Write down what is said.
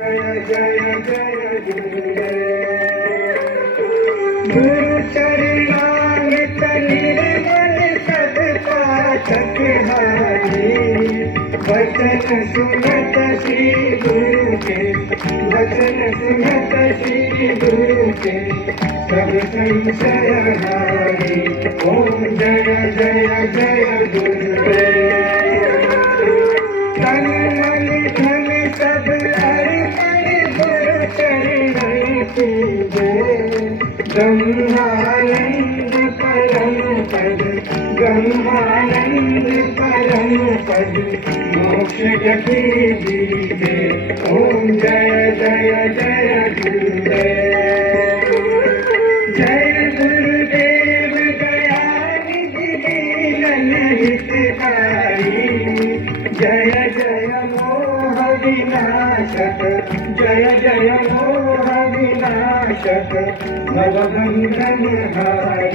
जय जय जय गुरु चरणामृत निर्मल सबका चकहारी वचन सुनत श्री गुरु के वचन सुनत श्री गुरु के सब संशय हारी। ओम जय जय जय गुरुदेव। तन मन धन सब अर्पण गुरु चरण पूजे। ब्रह्मानंद परम पद ब्रह्मानंद परम पद मोक्ष गति दीजे। ओम जय जय जय गुरुदेव। जय गुरुदेव दयानिधि दीन हितकारी। जय जय मोह विनाशक जय जय मोह विनाशक भवबंधन हारी।